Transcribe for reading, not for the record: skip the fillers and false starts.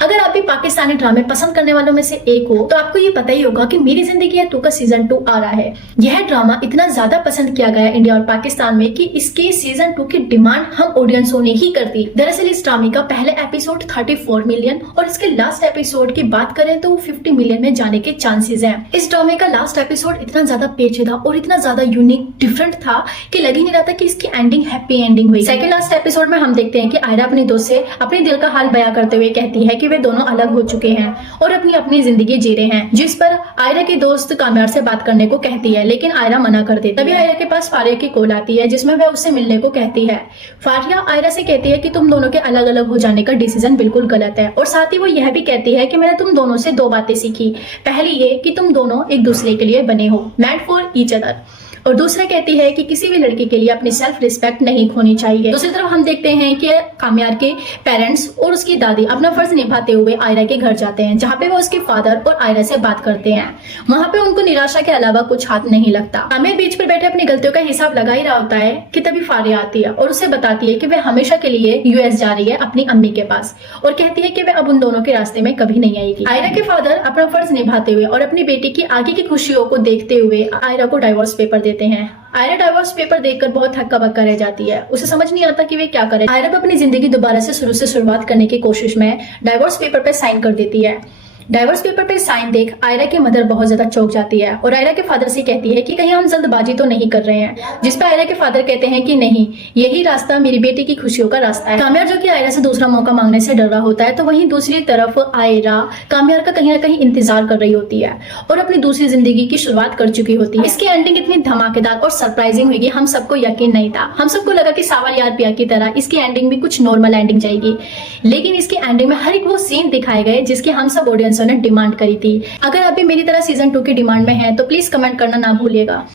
अगर आप भी पाकिस्तानी ड्रामे पसंद करने वालों में से एक हो तो आपको ये पता ही होगा कि मेरी जिंदगी है 2 का सीजन 2 आ रहा है। यह ड्रामा इतना ज्यादा पसंद किया गया इंडिया और पाकिस्तान में कि इसके सीजन 2 की डिमांड हम ऑडियंसों ने ही कर दी। दरअसल इस ड्रामे का पहले एपिसोड 34 मिलियन और इसके लास्ट एपिसोड की बात करें तो 50 मिलियन में जाने के चांसेस हैं। इस ड्रामे का लास्ट एपिसोड इतना ज्यादा पेचीदा और इतना ज्यादा यूनिक डिफरेंट था कि लग ही नहीं रहा था कि इसकी एंडिंग हैप्पी एंडिंग हुई। सेकंड लास्ट एपिसोड में हम देखते हैं कि आयरा अपनी दोस्त से अपने दिल का हाल बयां करते हुए कहती है कि वे दोनों अलग हो चुके हैं और अपनी अपनी जिंदगी जी रहे हैं, जिस पर आयरा की दोस्त काम्यार से बात करने को कहती है, लेकिन आयरा मना कर देती है। तभी आयरा के पास फारिया की कॉल आती है जिसमें वह उससे मिलने को कहती है। फारिया आयरा से कहती है कि तुम दोनों के अलग अलग हो जाने का डिसीजन बिल्कुल गलत है और साथ ही वो यह भी कहती है कि मैंने तुम दोनों से 2 बातें सीखी। पहली ये कि तुम दोनों एक दूसरे के लिए बने हो, मेंट फॉर ईच अदर, और दूसरा कहती है कि किसी भी लड़की के लिए अपनी सेल्फ रिस्पेक्ट नहीं खोनी चाहिए। दूसरी तरफ हम देखते हैं कि काम्यार के पेरेंट्स और उसकी दादी अपना फर्ज निभाते हुए आयरा के घर जाते हैं, जहाँ पे वो उसके फादर और आयरा से बात करते हैं। वहाँ पे उनको निराशा के अलावा कुछ हाथ नहीं लगता। काम्यार बीच पर बैठे अपनी गलतियों का हिसाब लगा ही रहा होता है कि तभी फारिया आती है और उसे बताती है कि वह हमेशा के लिए यूएस जा रही है अपनी अम्मी के पास और कहती है कि वह अब उन दोनों के रास्ते में कभी नहीं आएगी। आयरा के फादर अपना फर्ज निभाते हुए और अपनी बेटी की आगे की खुशियों को देखते हुए आयरा को डाइवोर्स पेपर देते हैं। आयरा डाइवोर्स पेपर देखकर बहुत हक्का बक्का रह जाती है। उसे समझ नहीं आता कि वे क्या करे। आयरा अपनी जिंदगी दोबारा से शुरू से शुरुआत करने की कोशिश में डाइवोर्स पेपर पे साइन कर देती है। डाइवोर्स पेपर पे साइन देख आयरा की मदर बहुत ज्यादा चौंक जाती है और आयरा के फादर से कहती है कि कहीं हम जल्दबाजी तो नहीं कर रहे हैं, जिस पर आयरा के फादर कहते हैं कि नहीं, यही रास्ता मेरी बेटी की खुशियों का रास्ता है। काम्यार जो कि आयरा से दूसरा मौका मांगने से डर रहा होता है, तो वहीं दूसरी तरफ आयरा काम्यार का कहीं ना कहीं इंतजार कर रही होती है और अपनी दूसरी जिंदगी की शुरुआत कर चुकी होती है। इसकी एंडिंग इतनी धमाकेदार और सरप्राइजिंग हुई, हम सबको यकीन नहीं था। हम सबको लगा कि सावर यार पिया की तरह इसकी एंडिंग भी कुछ नॉर्मल एंडिंग जाएगी, लेकिन इसकी एंडिंग में हर एक वो सीन दिखाए गए जिसकी हम सब ऑडियंसों ने डिमांड करी थी। अगर आप भी मेरी तरह सीजन 2 की डिमांड में हैं तो प्लीज कमेंट करना ना भूलिएगा।